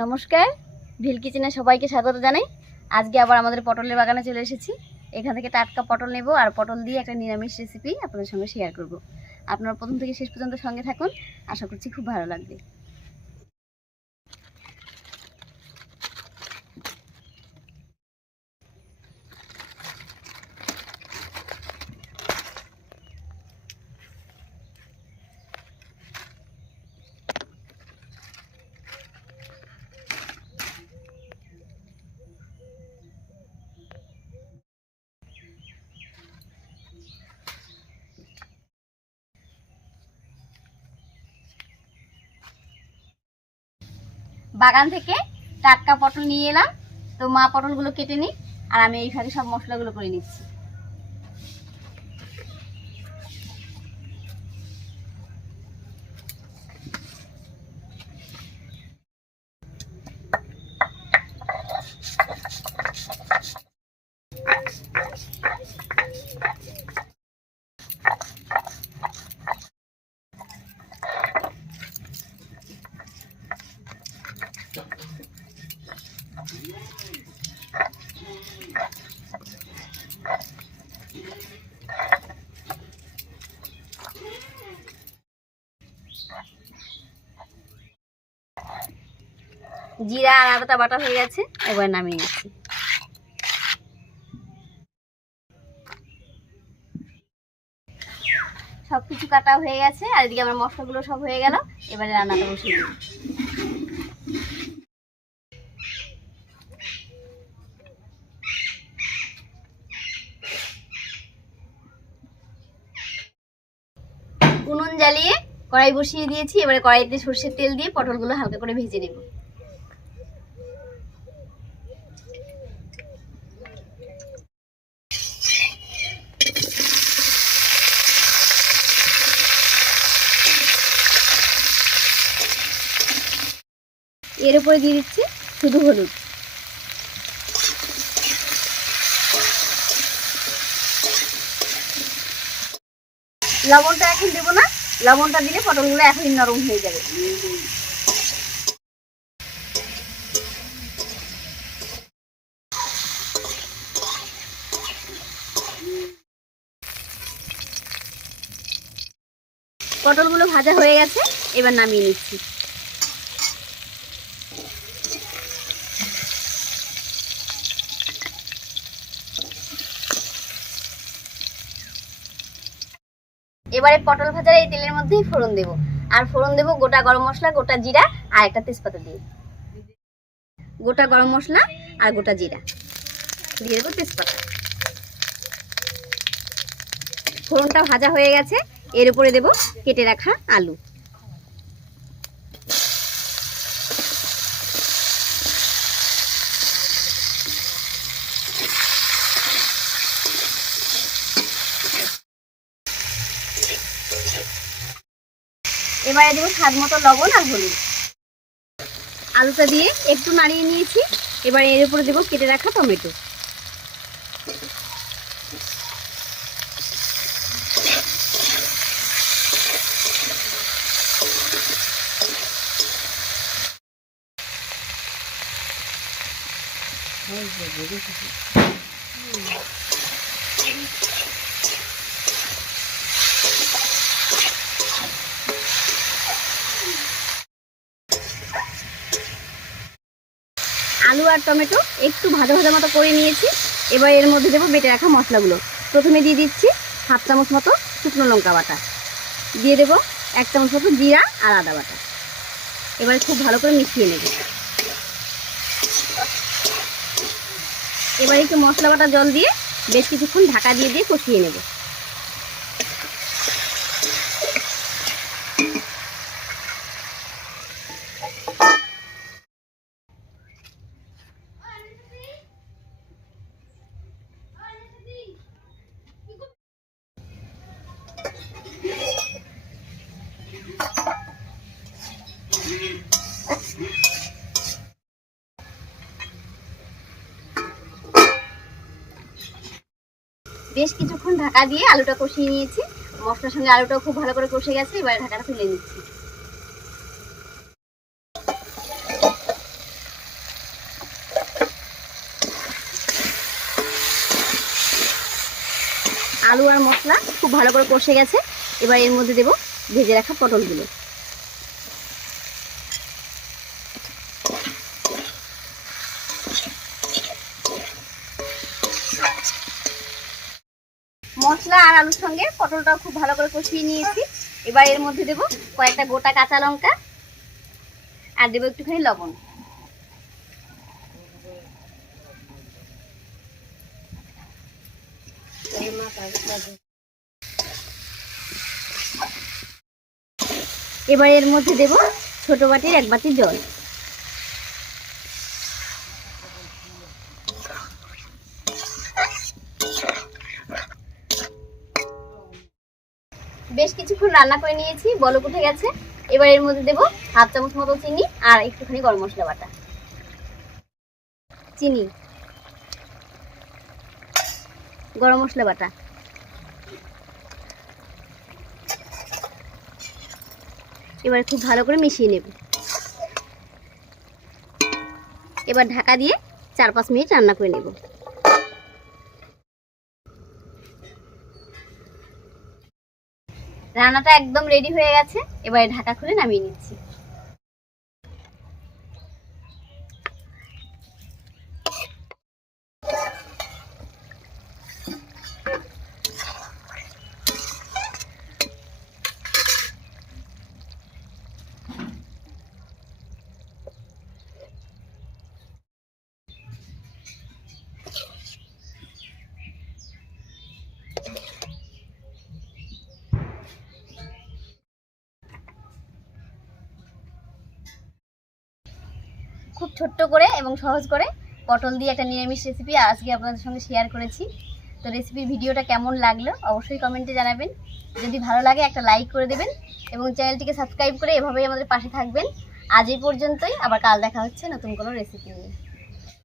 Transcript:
নমস্কার, ভিলকিচেনে সবাইকে স্বাগত জানাই। আজকে আবার আমাদের পটলের বাগানে চলে এসেছি। এখান থেকে টাটকা পটল নেব আর পটল দিয়ে একটা নিরামিষ রেসিপি আপনাদের সঙ্গে শেয়ার করব। আপনারা প্রথম থেকে শেষ পর্যন্ত সঙ্গে থাকুন, আশা করছি খুব ভালো লাগবে। বাগান থেকে টাটকা পটল নিয়ে এলাম, তো মা পটলগুলো কেটে নিই আর আমি এই ফাঁকে সব মশলাগুলো করে নিচ্ছি। জিরা আর আদাটা বাটা হয়ে গেছে, এবার নামিয়ে নিচ্ছি। সবকিছু কাটা হয়ে গেছে আর এদিকে আমার মশলাগুলো সব হয়ে গেল। এবারে রান্নাটা বসিয়ে দিই। উনুন জ্বালিয়ে কড়াই বসিয়ে দিয়েছি। এবারে কড়াইতে সরষের তেল দিয়ে পটলগুলো হালকা করে ভেজে নেব। এর উপরে দিয়ে দিচ্ছি শুধু হলুদ। লবণটা এখন দেবো না, লবণটা দিলে পটলগুলো এখনই নরম হয়ে যাবে। পটলগুলো ভাজা হয়ে গেছে, এবার নামিয়ে নিচ্ছি। এবারে পটল ভাজার এই তেলের মধ্যেই ফোড়ন দেব, আর ফোড়ন দেব গোটা গরম মশলা, গোটা জিরা আর একটা তেজপাতা দিয়ে। গোটা গরম মশলা আর গোটা জিরা দিয়ে দেবো, তেজপাতা। ফোড়নটা ভাজা হয়ে গেছে, এর উপরে দেব কেটে রাখা আলু। এবারে দেবো স্বাদ মতো লবণ আর হলুদ। আলুটা দিয়ে একটু নাড়িয়ে নিয়েছি। এবারে এর উপরে দেবো কেটে রাখা টমেটো। আলু আর টমেটো একটু ভাজা ভাজা মতো করে নিয়েছি। এবার এর মধ্যে দেবো বেটে রাখা মশলাগুলো। প্রথমে দিয়ে দিচ্ছি হাফ চামচ মতো শুকনো লঙ্কা বাটা, দিয়ে দেবো 1 চামচ মতো জিরা আর আদা বাটা। এবার খুব ভালো করে মিশিয়ে নেব। এবার একটু মশলা বাটা জল দিয়ে বেশ কিছুক্ষণ ঢাকা দিয়ে দিয়ে কষিয়ে নেব। বেশ কিছুক্ষণ ঢাকা দিয়ে আলুটা কষিয়ে নিয়েছি। মশলার সঙ্গে আলুটাও খুব ভালো করে কষে গেছে। এবার ঢাকাটা তুলে নিচ্ছি। আলু আর মশলা খুব ভালো করে কষে গেছে। এবার এর মধ্যে দেব ভেজে রাখা পটলগুলো। মশলা আর আলুর সঙ্গে পটলটাও খুব ভালো করে কষিয়ে নিয়েছি। এবার এর মধ্যে দেব কয়েকটা গোটা কাঁচা লঙ্কা আর দেব একটুখানি লবণ। এবার এর মধ্যে দেব ছোট বাটির 1 বাটি জল। বেশ কিছুক্ষণ রান্না করে নিয়েছি, বলক উঠে গেছে। এবার এর মধ্যে দেব 1/2 চামচ মতো চিনি আর একটুখানি গরম মশলা বাটা। চিনি, গরম মশলা বাটা, এবার খুব ভালো করে মিশিয়ে নেব। এবার ঢাকা দিয়ে 4-5 মিনিট রান্না করে নেব। রান্নাটা একদম রেডি হয়ে গেছে। এবারে ঢাকা খুলে নামিয়ে নিচ্ছি। খুব ছোট্ট করে এবং সহজ করে পটল দিয়ে একটা নিরামিষ রেসিপি আজকে আপনাদের সঙ্গে শেয়ার করেছি। তো রেসিপির ভিডিওটা কেমন লাগলো অবশ্যই কমেন্টে জানাবেন। যদি ভালো লাগে একটা লাইক করে দেবেন এবং চ্যানেলটিকে সাবস্ক্রাইব করে এভাবেই আমাদের পাশে থাকবেন। আজ এই পর্যন্তই, আবার কাল দেখা হচ্ছে নতুন কোনো রেসিপি নিয়ে।